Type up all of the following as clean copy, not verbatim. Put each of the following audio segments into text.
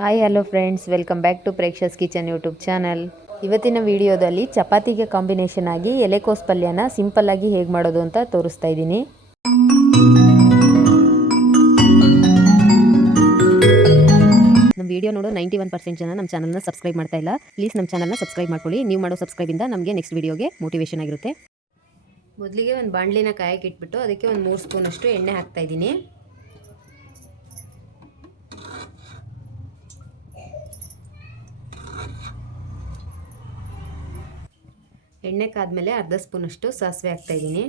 Hi hello friends, welcome back to Preksha's kitchen YouTube channel. ಇವತ್ತಿನ ವಿಡಿಯೋದಲ್ಲಿ ಚಪಾತಿಗೆ ಕಾಂಬಿನೇಷನ್ ಆಗಿ ಎಲೆಕೋಸು ಪಲ್ಯನ ಸಿಂಪಲ್ಲಾಗಿ ಹೇಗೆ ಮಾಡೋದು ಅಂತ ತೋರಿಸ್ತಾ ಇದ್ದೀನಿ. ನಮ್ಮ ವಿಡಿಯೋ ನೋಡೋ 91% ಜನ ನಮ್ಮ ಚಾನಲ್ನ ಸಬ್ಸ್ಕ್ರೈಬ್ ಮಾಡ್ತಾ ಇಲ್ಲ. ಪ್ಲೀಸ್ ನಮ್ಮ ಚಾನಲ್ನ ಸಬ್ಸ್ಕ್ರೈಬ್ ಮಾಡ್ಕೊಳ್ಳಿ. ನೀವು ಮಾಡೋ ಸಬ್ಸ್ಕ್ರೈಬಿಂದ ನಮಗೆ ನೆಕ್ಸ್ಟ್ ವಿಡಿಯೋಗೆ ಮೋಟಿವೇಶನ್ ಆಗಿರುತ್ತೆ. ಮೊದಲಿಗೆ ಒಂದು ಬಾಣಲಿನ ಕಾಯಕ್ಕೆ ಇಟ್ಬಿಟ್ಟು ಅದಕ್ಕೆ ಒಂದು 3 ಸ್ಪೂನಷ್ಟು ಎಣ್ಣೆ ಹಾಕ್ತಾ ಇದ್ದೀನಿ. ಎಣ್ಣೆ ಕಾದ್ಮೇಲೆ ಅರ್ಧ ಸ್ಪೂನಷ್ಟು ಸಾಸಿವೆ ಹಾಕ್ತಾ ಇದ್ದೀನಿ.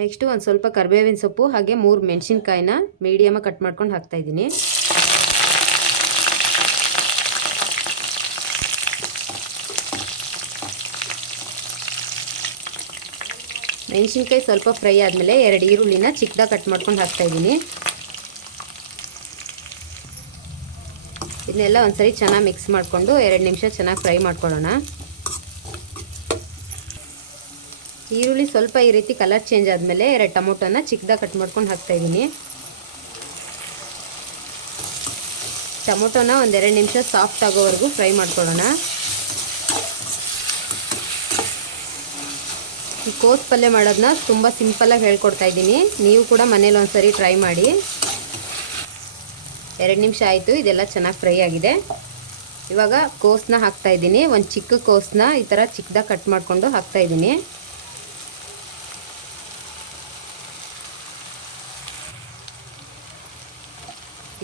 ನೆಕ್ಸ್ಟು ಒಂದು ಸ್ವಲ್ಪ ಕರಿಬೇವಿನ ಸೊಪ್ಪು ಹಾಗೆ 3 ಮೆಣಸಿನ್ಕಾಯಿನ ಮೀಡಿಯಮಾಗಿ ಕಟ್ ಮಾಡ್ಕೊಂಡು ಹಾಕ್ತಾ ಇದ್ದೀನಿ. ಮೆಣಸಿನ್ಕಾಯಿ ಸ್ವಲ್ಪ ಫ್ರೈ ಆದಮೇಲೆ 2 ಈರುಳ್ಳಿನ ಚಿಕ್ಕದಾಗಿ ಕಟ್ ಮಾಡ್ಕೊಂಡು ಹಾಕ್ತಾ ಇದ್ದೀನಿ. ಇದನ್ನೆಲ್ಲ ಒಂದ್ಸರಿ ಚೆನ್ನಾಗಿ ಮಿಕ್ಸ್ ಮಾಡಿಕೊಂಡು 2 ನಿಮಿಷ ಚೆನ್ನಾಗಿ ಫ್ರೈ ಮಾಡ್ಕೊಳ್ಳೋಣ. ಈರುಳ್ಳಿ ಸ್ವಲ್ಪ ಈ ರೀತಿ ಕಲರ್ ಚೇಂಜ್ ಆದಮೇಲೆ 2 ಟೊಮೊಟೊನ ಚಿಕ್ಕದಾಗಿ ಕಟ್ ಮಾಡ್ಕೊಂಡು ಹಾಕ್ತಾ ಇದ್ದೀನಿ. ಟೊಮೊಟೊನ ಒಂದು 2 ನಿಮಿಷ ಸಾಫ್ಟ್ ಆಗೋವರೆಗೂ ಫ್ರೈ ಮಾಡ್ಕೊಳ್ಳೋಣ. ಈ ಕೋಸು ಪಲ್ಯ ಮಾಡೋದನ್ನ ತುಂಬ ಸಿಂಪಲ್ಲಾಗಿ ಹೇಳ್ಕೊಡ್ತಾ ಇದ್ದೀನಿ. ನೀವು ಕೂಡ ಮನೇಲಿ ಒಂದ್ಸರಿ ಟ್ರೈ ಮಾಡಿ. 2 ನಿಮಿಷ ಆಯಿತು, ಇದೆಲ್ಲ ಚೆನ್ನಾಗಿ ಫ್ರೈ ಆಗಿದೆ. ಇವಾಗ ಕೋಸನ್ನ ಹಾಕ್ತಾ ಇದ್ದೀನಿ. ಒಂದು ಚಿಕ್ಕ ಕೋಸನ್ನ ಈ ಥರ ಚಿಕ್ಕದಾಗಿ ಕಟ್ ಮಾಡಿಕೊಂಡು ಹಾಕ್ತಾ ಇದ್ದೀನಿ.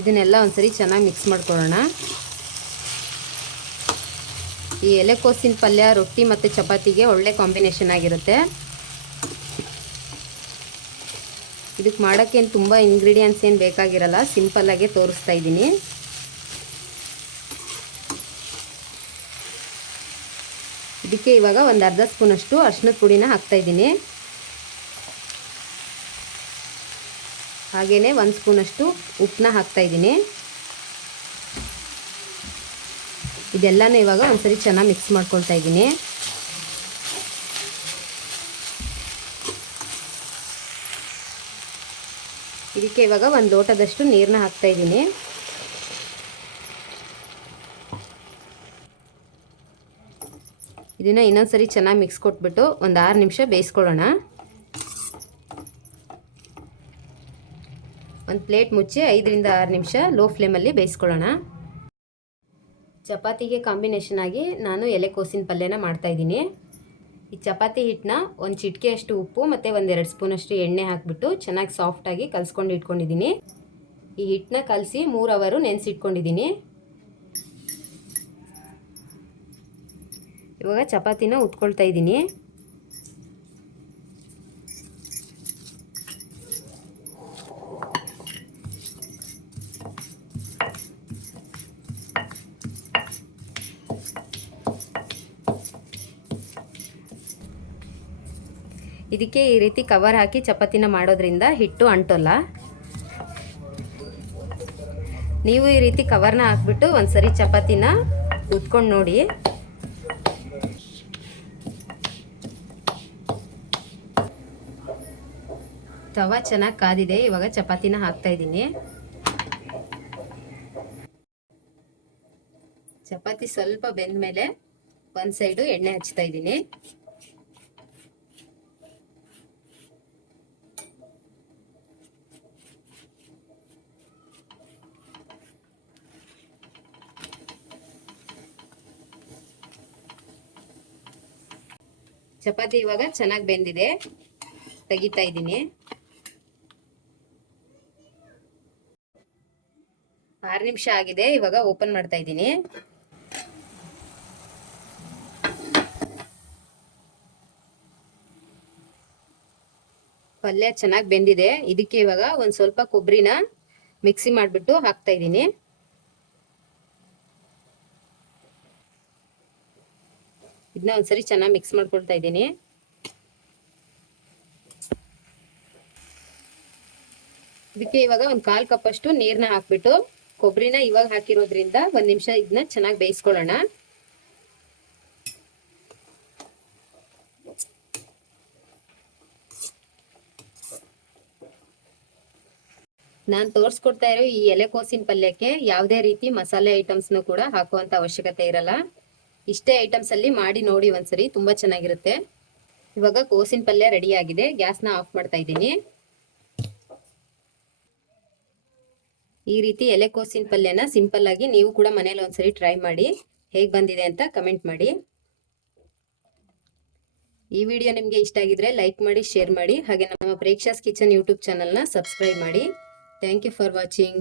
ಇದನ್ನೆಲ್ಲ ಒಂದ್ಸರಿ ಚೆನ್ನಾಗಿ ಮಿಕ್ಸ್ ಮಾಡ್ಕೊಳ್ಳೋಣ. ಈ ಎಲೆಕೋಸಿನ ಪಲ್ಯ ರೊಟ್ಟಿ ಮತ್ತು ಚಪಾತಿಗೆ ಒಳ್ಳೆ ಕಾಂಬಿನೇಷನ್ ಆಗಿರುತ್ತೆ. ಇದಕ್ಕೆ ಮಾಡೋಕ್ಕೇನು ತುಂಬ ಇಂಗ್ರೀಡಿಯೆಂಟ್ಸ್ ಏನು ಬೇಕಾಗಿರಲ್ಲ, ಸಿಂಪಲ್ಲಾಗೆ ತೋರಿಸ್ತಾ ಇದ್ದೀನಿ. ಇದಕ್ಕೆ ಇವಾಗ ಒಂದು ಅರ್ಧ ಸ್ಪೂನಷ್ಟು ಅರಿಶಿನದ ಪುಡಿನ ಹಾಕ್ತಾ ಇದ್ದೀನಿ. ಹಾಗೆಯೇ 1 ಸ್ಪೂನಷ್ಟು ಉಪ್ಪನ್ನ ಹಾಕ್ತಾ ಇದ್ದೀನಿ. ಇದೆಲ್ಲನೂ ಇವಾಗ ಒಂದ್ಸರಿ ಚೆನ್ನಾಗಿ ಮಿಕ್ಸ್ ಮಾಡ್ಕೊಳ್ತಾ ಇದ್ದೀನಿ. ಇದಕ್ಕೆ ಇವಾಗ 1 ಲೋಟದಷ್ಟು ನೀರನ್ನ ಹಾಕ್ತಾ ಇದ್ದೀನಿ. ಇದನ್ನ ಇನ್ನೊಂದ್ಸರಿ ಚೆನ್ನಾಗಿ ಮಿಕ್ಸ್ ಕೊಟ್ಬಿಟ್ಟು ಒಂದು 6 ನಿಮಿಷ ಬೇಯಿಸ್ಕೊಳ್ಳೋಣ. ಒಂದು ಪ್ಲೇಟ್ ಮುಚ್ಚಿ 5 ರಿಂದ 6 ನಿಮಿಷ ಲೋ ಫ್ಲೇಮಲ್ಲಿ ಬೇಯಿಸ್ಕೊಳ್ಳೋಣ. ಚಪಾತಿಗೆ ಕಾಂಬಿನೇಷನ್ ಆಗಿ ನಾನು ಎಲೆಕೋಸಿನ ಪಲ್ಯನ ಮಾಡ್ತಾಯಿದ್ದೀನಿ. ಈ ಚಪಾತಿ ಹಿಟ್ಟನ್ನ ಒಂದು ಚಿಟಿಕೆಯಷ್ಟು ಉಪ್ಪು ಮತ್ತು 1-2 ಸ್ಪೂನಷ್ಟು ಎಣ್ಣೆ ಹಾಕಿಬಿಟ್ಟು ಚೆನ್ನಾಗಿ ಸಾಫ್ಟಾಗಿ ಕಲಿಸ್ಕೊಂಡು ಇಟ್ಕೊಂಡಿದ್ದೀನಿ. ಈ ಹಿಟ್ಟನ್ನ ಕಲಸಿ 3 ಅವರ್ ನೆನೆಸಿಟ್ಕೊಂಡಿದ್ದೀನಿ. ಇವಾಗ ಚಪಾತಿನ ಉತ್ಕೊಳ್ತಾ ಇದ್ದೀನಿ. ಇದಕ್ಕೆ ಈ ರೀತಿ ಕವರ್ ಹಾಕಿ ಚಪಾತಿನ ಮಾಡೋದ್ರಿಂದ ಹಿಟ್ಟು ಅಂಟೋಲ್ಲ. ನೀವು ಈ ರೀತಿ ಕವರ್ನ ಹಾಕ್ಬಿಟ್ಟು ಒಂದ್ಸರಿ ಚಪಾತಿನ ಉತ್ಕೊಂಡು ನೋಡಿ. ತವ ಚೆನ್ನಾಗಿ ಕಾದಿದೆ. ಇವಾಗ ಚಪಾತಿನ ಹಾಕ್ತಾ ಇದ್ದೀನಿ. ಚಪಾತಿ ಸ್ವಲ್ಪ ಬೆಂದ ಮೇಲೆ ಒಂದು ಸೈಡು ಎಣ್ಣೆ ಹಚ್ತಾ ಇದ್ದೀನಿ. ಚಪಾತಿ ಇವಾಗ ಚೆನ್ನಾಗಿ ಬೆಂದಿದೆ, ತೆಗಿತಾ ಇದ್ದೀನಿ. 6 ನಿಮಿಷ ಆಗಿದೆ. ಇವಾಗ ಓಪನ್ ಮಾಡ್ತಾ ಇದ್ದೀನಿ. ಪಲ್ಯ ಚೆನ್ನಾಗಿ ಬೆಂದಿದೆ. ಇದಕ್ಕೆ ಇವಾಗ ಒಂದು ಸ್ವಲ್ಪ ಕೊಬ್ಬರಿನ ಮಿಕ್ಸಿ ಮಾಡಿಬಿಟ್ಟು ಹಾಕ್ತಾ ಇದ್ದೀನಿ. ಇದನ್ನ ಒಂದ್ಸರಿ ಚೆನ್ನಾಗಿ ಮಿಕ್ಸ್ ಮಾಡ್ಕೊಳ್ತಾ ಇದ್ದೀನಿ. ಇದಕ್ಕೆ ಇವಾಗ ಒಂದು 1/4 ಕಪ್ ಅಷ್ಟು ನೀರನ್ನ ಹಾಕ್ಬಿಟ್ಟು ಕೊಬ್ಬರಿನ ಇವಾಗ ಹಾಕಿರೋದ್ರಿಂದ 1 ನಿಮಿಷ ಇದನ್ನ ಚೆನ್ನಾಗಿ ಬೇಯಿಸ್ಕೊಳ್ಳೋಣ. ನಾನು ತೋರಿಸ್ಕೊಡ್ತಾ ಇರೋ ಈ ಎಲೆಕೋಸಿನ ಪಲ್ಯಕ್ಕೆ ಯಾವುದೇ ರೀತಿ ಮಸಾಲೆ ಐಟಮ್ಸ್ನು ಕೂಡ ಹಾಕುವಂಥ ಅವಶ್ಯಕತೆ ಇರಲ್ಲ. ಇಷ್ಟೇ ಐಟಮ್ಸ್ ಅಲ್ಲಿ ಮಾಡಿ ನೋಡಿ ಒಂದ್ಸರಿ, ತುಂಬಾ ಚೆನ್ನಾಗಿರುತ್ತೆ. ಇವಾಗ ಕೋಸಿನ ಪಲ್ಯ ರೆಡಿ ಆಗಿದೆ. ಗ್ಯಾಸ್ನ ಆಫ್ ಮಾಡ್ತಾ ಇದ್ದೀನಿ. ಈ ರೀತಿ ಎಲೆಕೋಸಿನ ಪಲ್ಯನ ಸಿಂಪಲ್ ಆಗಿ ನೀವು ಕೂಡ ಮನೇಲಿ ಒಂದ್ಸರಿ ಟ್ರೈ ಮಾಡಿ, ಹೇಗೆ ಬಂದಿದೆ ಅಂತ ಕಮೆಂಟ್ ಮಾಡಿ. ಈ ವಿಡಿಯೋ ನಿಮಗೆ ಇಷ್ಟ ಆಗಿದ್ರೆ ಲೈಕ್ ಮಾಡಿ, ಶೇರ್ ಮಾಡಿ, ಹಾಗೆ ನಮ್ಮ ಪ್ರೇಕ್ಷಾಸ್ ಕಿಚನ್ ಯೂಟ್ಯೂಬ್ ಚಾನಲ್ನ ಸಬ್ಸ್ಕ್ರೈಬ್ ಮಾಡಿ. Thank you for watching.